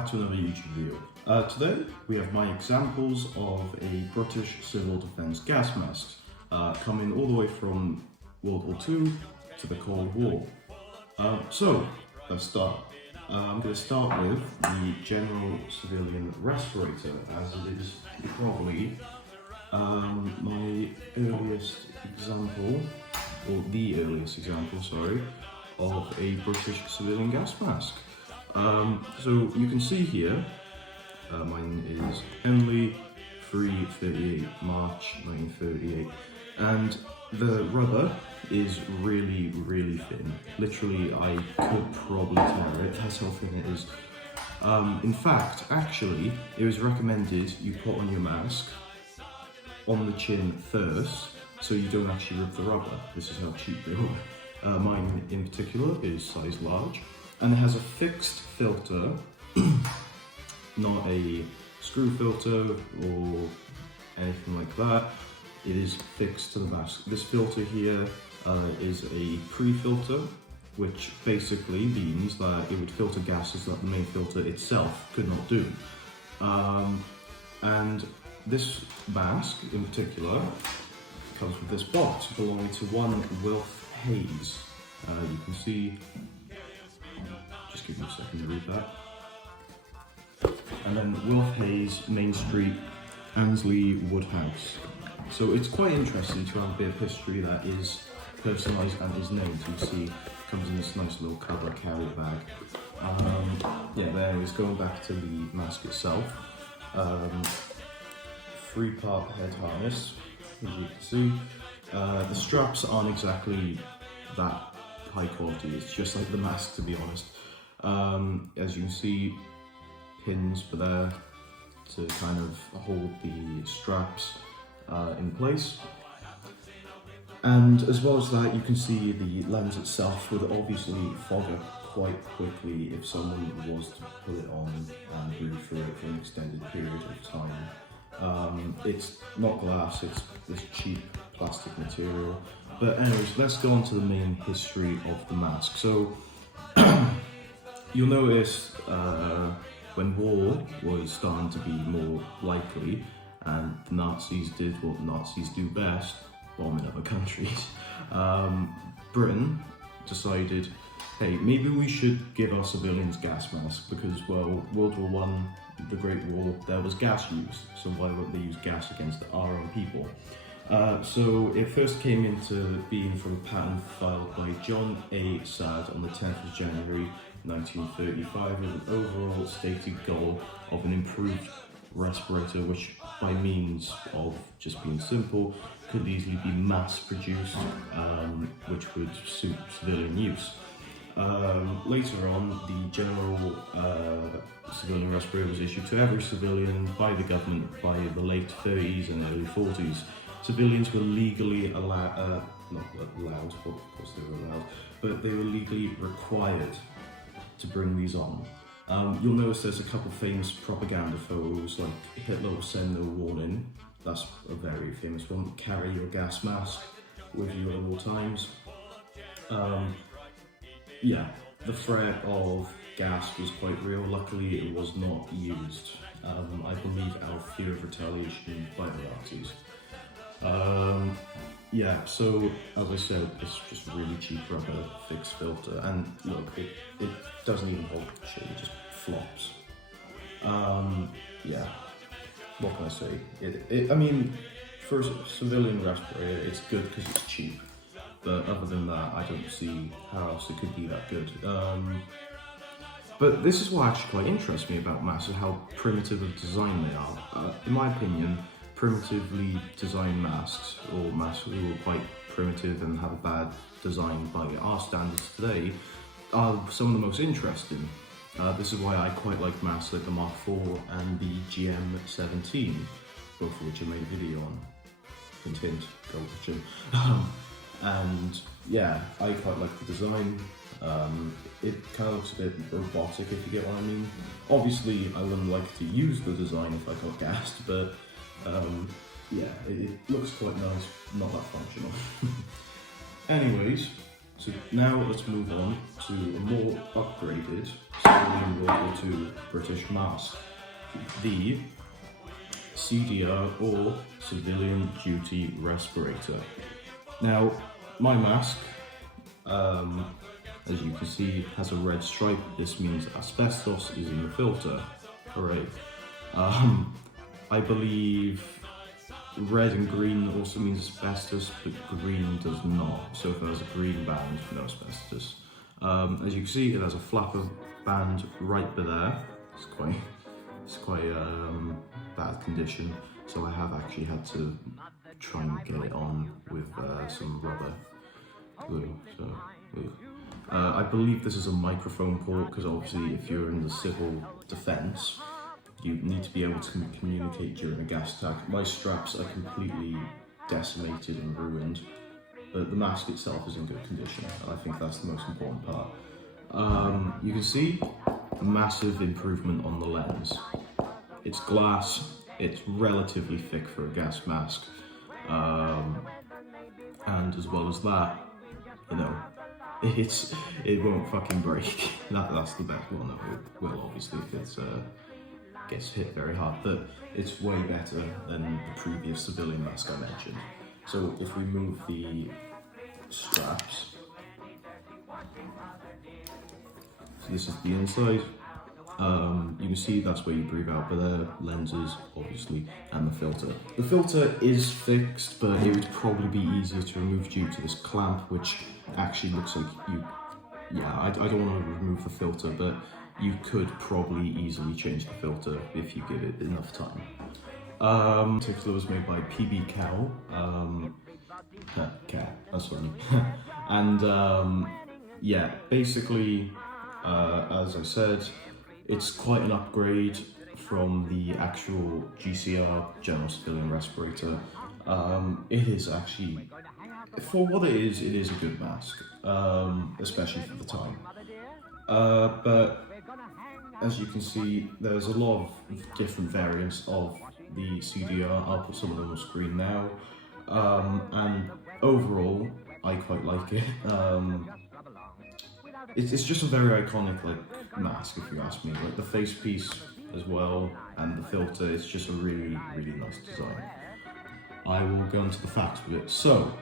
back to another YouTube video. Today we have my examples of a British civil defence gas mask coming all the way from World War II to the Cold War. So let's start. I'm going to start with the general civilian respirator, as it is probably my earliest example, or the earliest example, sorry, of a British civilian gas mask. So you can see here, mine is Henley 338 March 1938, and the rubber is really thin. Literally, I could probably tear it, that's how thin it is. In fact, actually, it was recommended you put on your mask on the chin first, so you don't actually rip the rubber. This is how cheap they were. Mine in particular is size large, and it has a fixed filter, not a screw filter or anything like that. It is fixed to the mask. This filter here is a pre-filter, which basically means that it would filter gases that the main filter itself could not do. And this mask in particular comes with this box belonging to one Wilf Hayes. You can see, just give me a second to read that. And then Wilf Hayes, Main Street, Annesley Woodhouse. So it's quite interesting to have a bit of history that is personalised and is known. So you see, it comes in this nice little cover carry bag. Yeah, but anyways, going back to the mask itself. 3-part head harness, as you can see. The straps aren't exactly that high quality, it's just like the mask, to be honest. As you can see, pins for there to kind of hold the straps in place. And as well as that, you can see the lens itself would obviously fog up quite quickly if someone was to put it on and breathe through it for an extended period of time. It's not glass, it's this cheap plastic material. But anyways, let's go on to the main history of the mask. So, you'll notice when war was starting to be more likely and the Nazis did what Nazis do best, bombing other countries, Britain decided, hey, maybe we should give our civilians gas masks because, well, World War I, the Great War, there was gas used, so why wouldn't they use gas against our own people? So it first came into being from a patent filed by John A. Sadd on the 10th of January 1935 with an overall stated goal of an improved respirator, which by means of just being simple could easily be mass produced, which would suit civilian use. Later on, the general civilian respirator was issued to every civilian by the government by the late 30s and early 40s. Civilians were legally allowed, not allowed, but of course they were allowed, but they were legally required to bring these on. You'll notice there's a couple famous propaganda photos, like Hitler will send no warning. That's a very famous one. Carry your gas mask with you at all times. Yeah, the threat of gas was quite real. Luckily, it was not used. I believe out of fear of retaliation by the Nazis. Yeah, so as I said, it's just really cheap rubber, fixed filter, and look, it doesn't even hold shit, it just flops. Yeah, what can I say? I mean, for a civilian respirator, it's good because it's cheap, but other than that, I don't see how else it could be that good. But this is what actually quite interests me about masks, how primitive of design they are. In my opinion, primitively designed masks, or masks that were quite primitive and have a bad design by our standards today, are some of the most interesting. This is why I quite like masks like the Mark IV and the GM17, both of which I made a video on. Hint, hint, go watch them. And yeah, I quite like the design. It kind of looks a bit robotic, if you get what I mean. Obviously, I wouldn't like to use the design if I got gassed, but yeah, it looks quite nice, not that functional. Anyways, So now let's move on to a more upgraded civilian World War II British mask, the CDR or Civilian Duty Respirator. Now, my mask, as you can see, has a red stripe. This means asbestos is in the filter. Hooray. I believe red and green also means asbestos, but green does not. So if there's a green band, no asbestos. As you can see, it has a flapper band right there. It's quite bad condition. So I have actually had to try and get it on with some rubber glue. So, I believe this is a microphone port because obviously, if you're in the civil defence, you need to be able to communicate during a gas attack. My straps are completely decimated and ruined, but the mask itself is in good condition. I think that's the most important part. You can see a massive improvement on the lens. It's glass, it's relatively thick for a gas mask, and as well as that, you know, it won't fucking break. That's the best one. It will obviously if it's gets hit very hard, but it's way better than the previous civilian mask I mentioned. So if we move the straps, so this is the inside. You can see that's where you breathe out, but the lenses, obviously, and the filter. The filter is fixed, but it would probably be easier to remove due to this clamp, which actually looks like I don't want to remove the filter, but you could probably easily change the filter if you give it enough time. Particular was made by PB Cow. Cat, that's funny. And yeah, basically, as I said, it's quite an upgrade from the actual GCR, General Civilian Respirator. It is actually, for what it is a good mask, especially for the time. But as you can see, there's a lot of different variants of the CDR. I'll put some of them on screen now. And overall, I quite like it. It's just a very iconic mask, if you ask me. Like the face piece as well, and the filter. It's just a really, really nice design. I will go into the facts of it. So,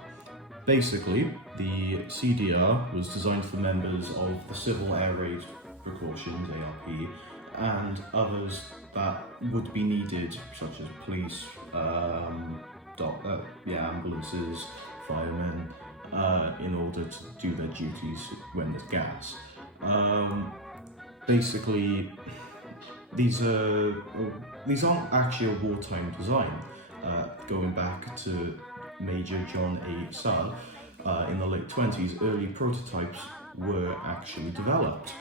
basically, the CDR was designed for members of the Civil Air Raid Precautions (ARP) and others that would be needed, such as police, ambulances, firemen, in order to do their duties when there's gas. Basically, these aren't actually a wartime design. Going back to Major John A. Saab in the late 20s, early prototypes were actually developed.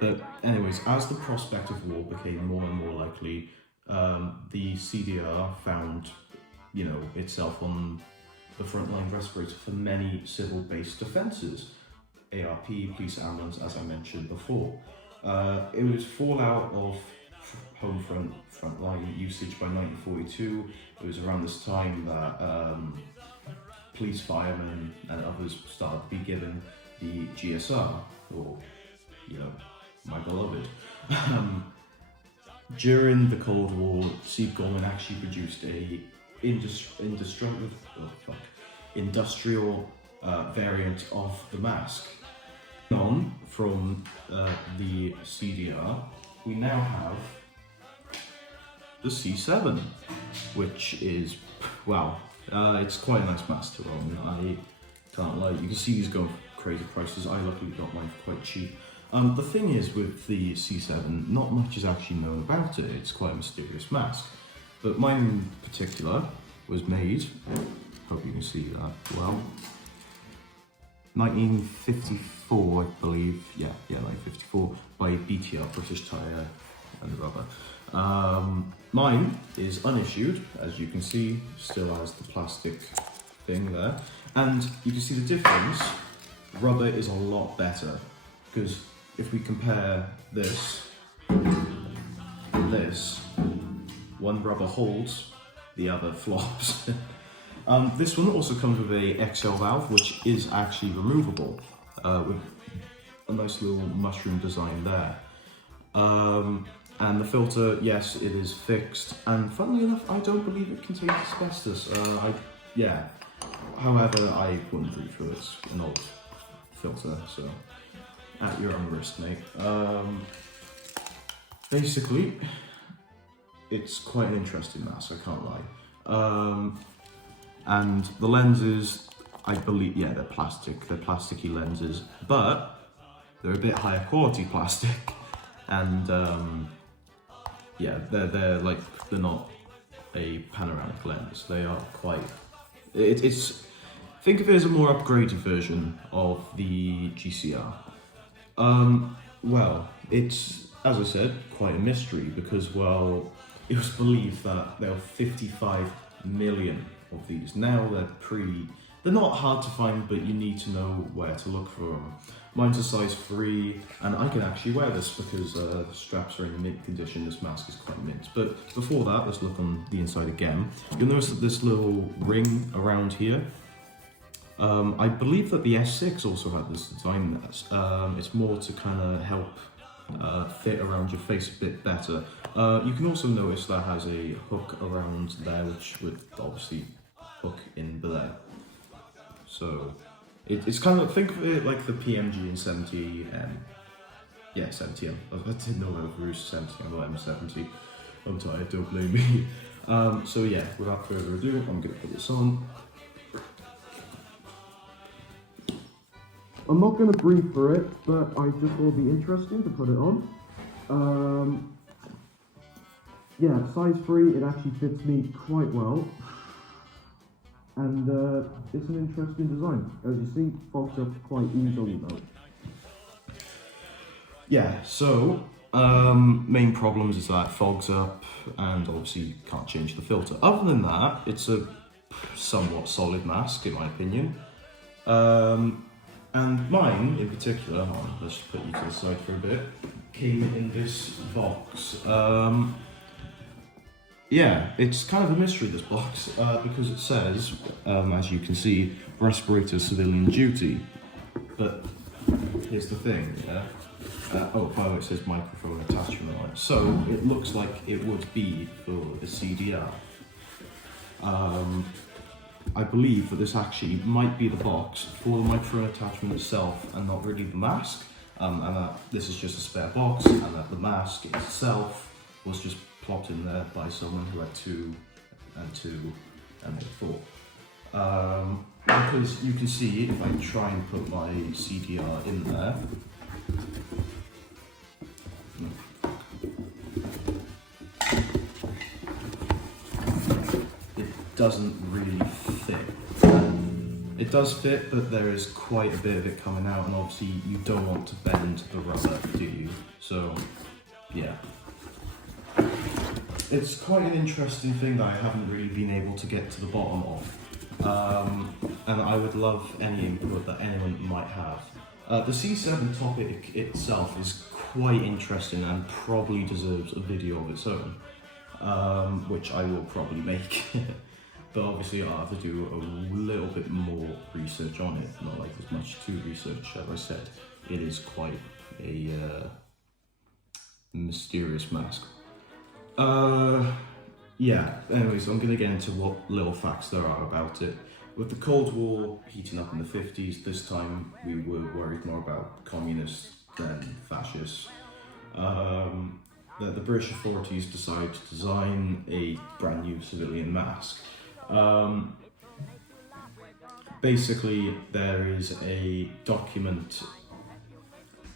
But anyways, as the prospect of war became more and more likely, the CDR found, itself on the frontline respirator for many civil-based defences. ARP, police, ambulance, as I mentioned before. It was fallout of home frontline usage by 1942. It was around this time that police, firemen, and others started to be given the GSR, or my beloved. During the Cold War, Steve Gorman actually produced a industrial variant of the mask. On from the CDR, we now have the C7, which is, wow, it's quite a nice mask to own. I can't lie. You can see these going for crazy prices. I luckily got mine for quite cheap. The thing is with the C7, not much is actually known about it. It's quite a mysterious mask. But mine in particular was made, hope you can see that well, 1954, I believe. Yeah, 1954, by BTR, British Tire and Rubber. Mine is unissued, as you can see, still has the plastic thing there. And you can see the difference. Rubber is a lot better, because if we compare this and this, one rubber holds, the other flops. This one also comes with a XL valve, which is actually removable, with a nice little mushroom design there. And the filter, yes, it is fixed, and funnily enough, I don't believe it contains asbestos. Yeah. However, I wouldn't read through it. It's an old filter, so at your own risk, mate. Basically, it's quite an interesting mask, I can't lie. And the lenses, I believe, yeah, they're plastic. They're plasticky lenses, but they're a bit higher quality plastic, and yeah, they're not a panoramic lens. They are quite. It's think of it as a more upgraded version of the GCR. Well, it's, as I said, quite a mystery because, well, it was believed that there were 55 million of these. Now they're not hard to find, but you need to know where to look for them. Mine's a size 3, and I can actually wear this because the straps are in mint condition. This mask is quite mint. But before that, let's look on the inside again. You'll notice that this little ring around here, I believe that the S6 also had this design. It's more to kind of help fit around your face a bit better. You can also notice that has a hook around there, which would obviously hook in there. So it's kind of, think of it like the PMG and 70M. Yeah, 70M. I didn't know that was 70M or M70. I'm tired, don't blame me. So yeah, without further ado, I'm going to put this on. I'm not going to breathe for it, but I just thought it'd be interesting to put it on. Yeah, size 3, it actually fits me quite well. And it's an interesting design. As you see, fogs up quite easily though. Yeah, so main problems is that it fogs up, and obviously you can't change the filter. Other than that, it's a somewhat solid mask in my opinion. And mine, in particular, let's just put you to the side for a bit, came in this box. Yeah, it's kind of a mystery, this box, because it says, as you can see, respirator civilian duty. But here's the thing, yeah? Oh, by the way, it says microphone attachment on it. So it looks like it would be for the CDR. I believe that this actually might be the box for the microphone attachment itself and not really the mask, and that this is just a spare box, and that the mask itself was just plopped in there by someone who had 2 and 2 and 4. Because you can see, if I try and put my CDR in there, it doesn't really fit. It does fit, but there is quite a bit of it coming out, and obviously you don't want to bend the rubber, do you? So, yeah. It's quite an interesting thing that I haven't really been able to get to the bottom of. And I would love any input that anyone might have. The C7 topic itself is quite interesting and probably deserves a video of its own, which I will probably make. But obviously I'll have to do a little bit more research on it, not like as much to research. As I said, it is quite a mysterious mask. Yeah, anyways, I'm going to get into what little facts there are about it. With the Cold War heating up in the 50s, this time we were worried more about communists than fascists. The British authorities decided to design a brand new civilian mask. Basically, there is a document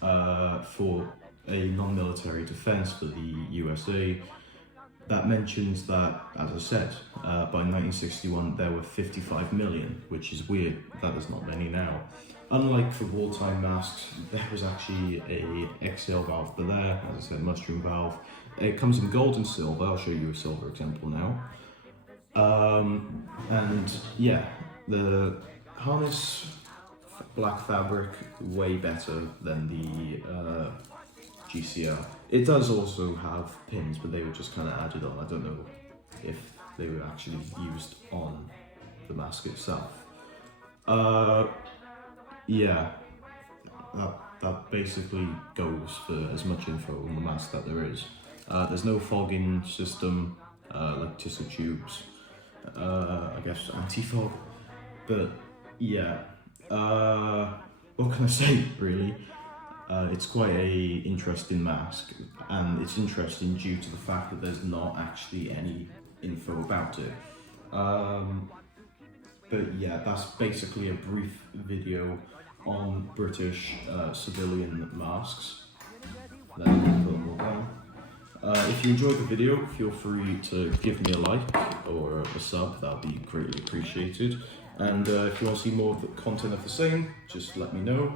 for a non-military defense for the USA that mentions that, as I said, by 1961 there were 55 million, which is weird, that is not many now. Unlike for wartime masks, there was actually a XL valve there, as I said, mushroom valve. It comes in gold and silver. I'll show you a silver example now. And yeah, the harness black fabric, way better than the GCR. It does also have pins, but they were just kind of added on. I don't know if they were actually used on the mask itself. Yeah, that basically goes for as much info on the mask that there is. There's no fogging system like tissue tubes. I guess anti-fog, but yeah. What can I say, really? It's quite a interesting mask, and it's interesting due to the fact that there's not actually any info about it. But yeah, that's basically a brief video on British civilian masks. Then I'm gonna put them all down. If you enjoyed the video, feel free to give me a like or a sub, that would be greatly appreciated. And if you want to see more of the content of the same, just let me know.